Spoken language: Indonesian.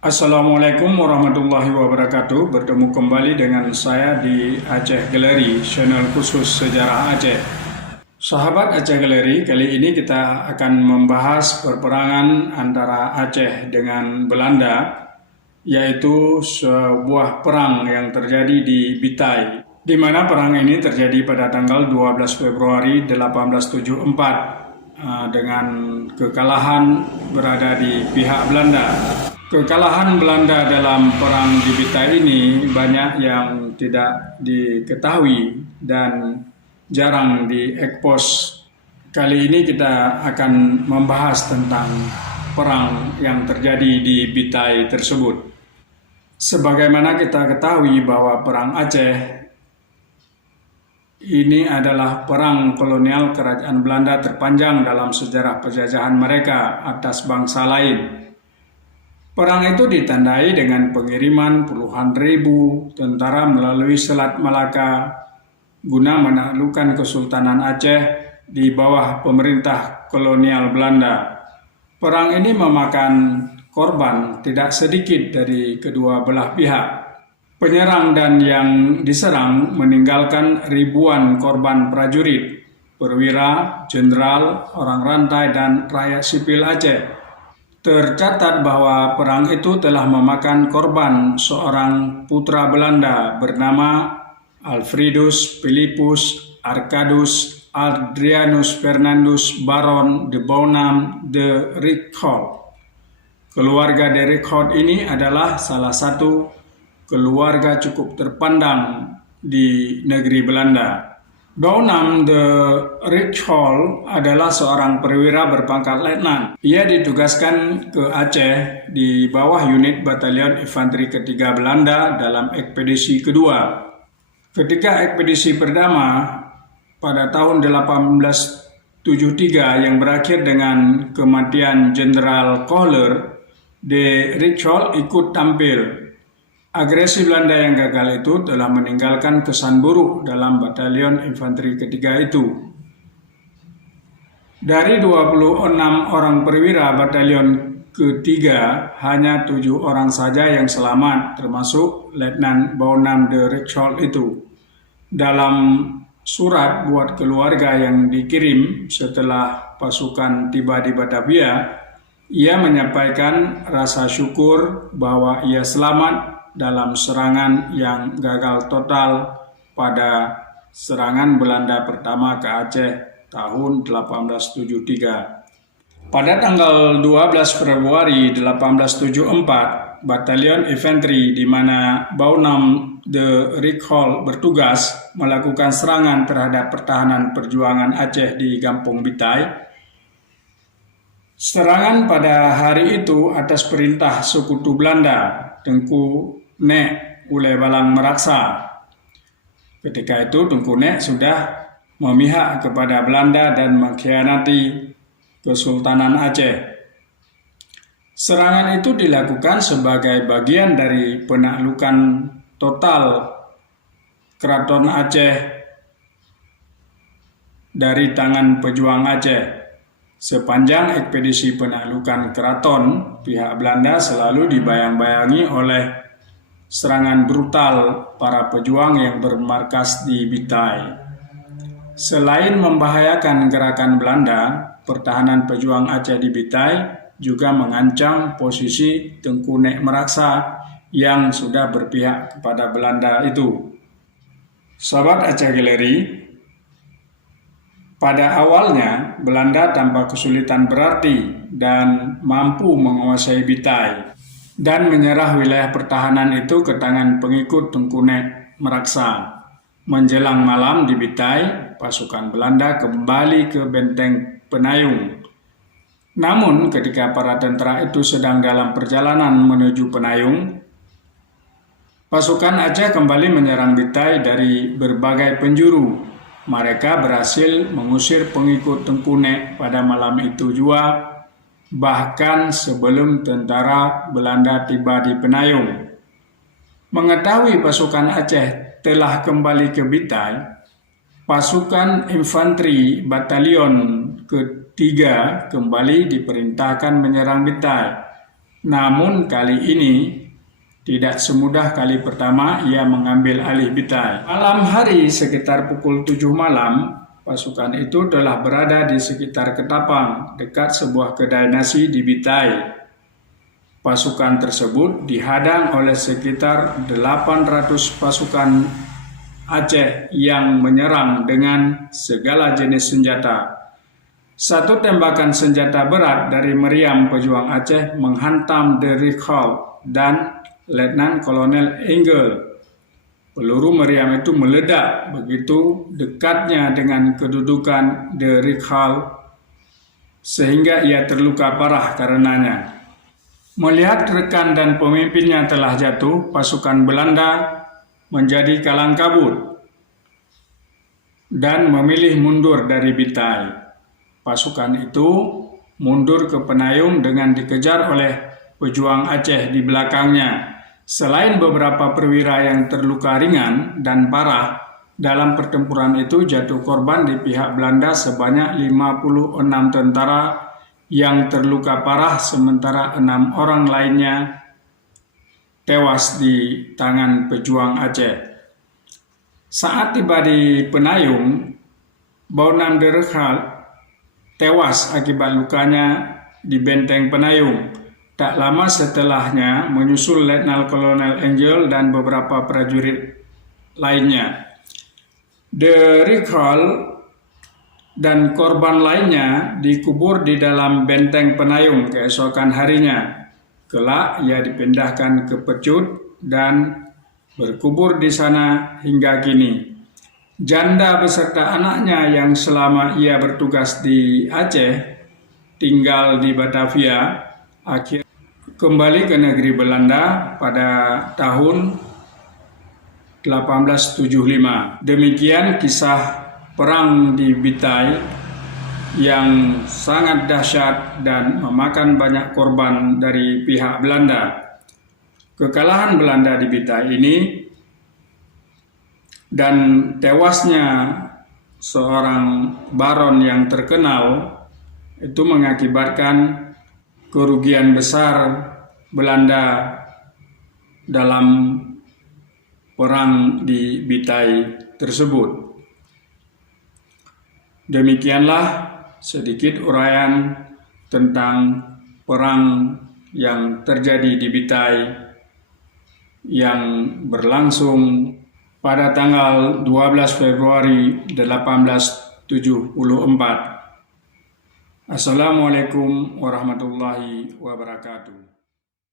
Assalamualaikum warahmatullahi wabarakatuh. Bertemu kembali dengan saya di Aceh Gallery, channel khusus sejarah Aceh. Sahabat Aceh Gallery, kali ini kita akan membahas perperangan antara Aceh dengan Belanda, yaitu sebuah perang yang terjadi di Bitai, di mana perang ini terjadi pada tanggal 12 Februari 1874 dengan kekalahan berada di pihak Belanda. Kekalahan Belanda dalam perang di Bitai ini banyak yang tidak diketahui dan jarang diekspos. Kali ini kita akan membahas tentang perang yang terjadi di Bitai tersebut. Sebagaimana kita ketahui bahwa perang Aceh ini adalah perang kolonial kerajaan Belanda terpanjang dalam sejarah penjajahan mereka atas bangsa lain. Perang itu ditandai dengan pengiriman puluhan ribu tentara melalui Selat Malaka guna menaklukkan Kesultanan Aceh di bawah pemerintah kolonial Belanda. Perang ini memakan korban tidak sedikit dari kedua belah pihak. Penyerang dan yang diserang meninggalkan ribuan korban prajurit, perwira, jenderal, orang rantai, dan rakyat sipil Aceh. Tercatat bahwa perang itu telah memakan korban seorang putra Belanda bernama Alfredus Philippus Arcadus Adrianus Fernandus Baron de Bonham de Rietschel. Keluarga de Rietschel ini adalah salah satu keluarga cukup terpandang di negeri Belanda. Bonham de Rietschel adalah seorang perwira berpangkat letnan. Ia ditugaskan ke Aceh di bawah unit Batalion Infanteri Ketiga Belanda dalam ekspedisi kedua. Ketika ekspedisi pertama pada tahun 1873 yang berakhir dengan kematian Jenderal Kohler, de Rietschel ikut tampil. Agresi Belanda yang gagal itu telah meninggalkan kesan buruk dalam Batalion Infanteri Ketiga itu. Dari 26 orang perwira Batalion Ketiga, hanya 7 orang saja yang selamat, termasuk Letnan Bonham de Rietschel itu. Dalam surat buat keluarga yang dikirim setelah pasukan tiba di Batavia, ia menyampaikan rasa syukur bahwa ia selamat dalam serangan yang gagal total pada serangan Belanda pertama ke Aceh tahun 1873. Pada tanggal 12 Februari 1874, Batalion Infanteri di mana Bonham de Rietschel bertugas melakukan serangan terhadap pertahanan perjuangan Aceh di Kampung Bitai. Serangan pada hari itu atas perintah sekutu Belanda, Tengku Nek Ulay Balang Meraksa. Ketika itu Tengku Nek sudah memihak kepada Belanda dan mengkhianati Kesultanan Aceh. Serangan itu dilakukan sebagai bagian dari penaklukan total Keraton Aceh dari tangan pejuang Aceh. Sepanjang ekspedisi penaklukan keraton, pihak Belanda selalu dibayang-bayangi oleh serangan brutal para pejuang yang bermarkas di Bitai. Selain membahayakan gerakan Belanda, pertahanan pejuang Aceh di Bitai juga mengancam posisi Tengku Nek Meraksa yang sudah berpihak kepada Belanda itu. Sahabat Aceh Gallery, pada awalnya, Belanda tanpa kesulitan berarti dan mampu menguasai Bitai dan menyerah wilayah pertahanan itu ke tangan pengikut Tengku Nek Meraksa. Menjelang malam di Bitai, pasukan Belanda kembali ke benteng Penayung. Namun, ketika para tentara itu sedang dalam perjalanan menuju Penayung, pasukan Aceh kembali menyerang Bitai dari berbagai penjuru. Mereka berhasil mengusir pengikut Tengku Nek pada malam itu juga, bahkan sebelum tentara Belanda tiba di Penayung. Mengetahui pasukan Aceh telah kembali ke Bitai, pasukan infanteri Batalion Ketiga kembali diperintahkan menyerang Bitai. Namun kali ini tidak semudah kali pertama ia mengambil alih Bitai. Malam hari sekitar pukul 7 malam, pasukan itu telah berada di sekitar Ketapang, dekat sebuah kedai nasi di Bitai. Pasukan tersebut dihadang oleh sekitar 800 pasukan Aceh yang menyerang dengan segala jenis senjata. Satu tembakan senjata berat dari meriam pejuang Aceh menghantam De Rikhal dan Letnan Kolonel Engel. Peluru meriam itu meledak begitu dekatnya dengan kedudukan De Rikhal sehingga ia terluka parah karenanya. Melihat rekan dan pemimpinnya telah jatuh, pasukan Belanda menjadi kalang kabut dan memilih mundur dari Bitai. Pasukan itu mundur ke Penayung dengan dikejar oleh pejuang Aceh di belakangnya. Selain beberapa perwira yang terluka ringan dan parah, dalam pertempuran itu jatuh korban di pihak Belanda sebanyak 56 tentara yang terluka parah, sementara 6 orang lainnya tewas di tangan pejuang Aceh. Saat tiba di Penayung, Bonang De Rikhal tewas akibat lukanya di benteng Penayung. Tak lama setelahnya menyusul Letnan Kolonel Engel dan beberapa prajurit lainnya. De Rikhal dan korban lainnya dikubur di dalam benteng Penayung keesokan harinya. Kelak ia dipindahkan ke Pecut dan berkubur di sana hingga kini. Janda beserta anaknya yang selama ia bertugas di Aceh tinggal di Batavia akhirnya kembali ke negeri Belanda pada tahun 1875. Demikian kisah perang di Bitai yang sangat dahsyat dan memakan banyak korban dari pihak Belanda. Kekalahan Belanda di Bitai ini dan tewasnya seorang baron yang terkenal itu mengakibatkan kerugian besar Belanda dalam perang di Bitai tersebut. Demikianlah sedikit uraian tentang perang yang terjadi di Bitai yang berlangsung pada tanggal 12 Februari 1874. Assalamualaikum warahmatullahi wabarakatuh.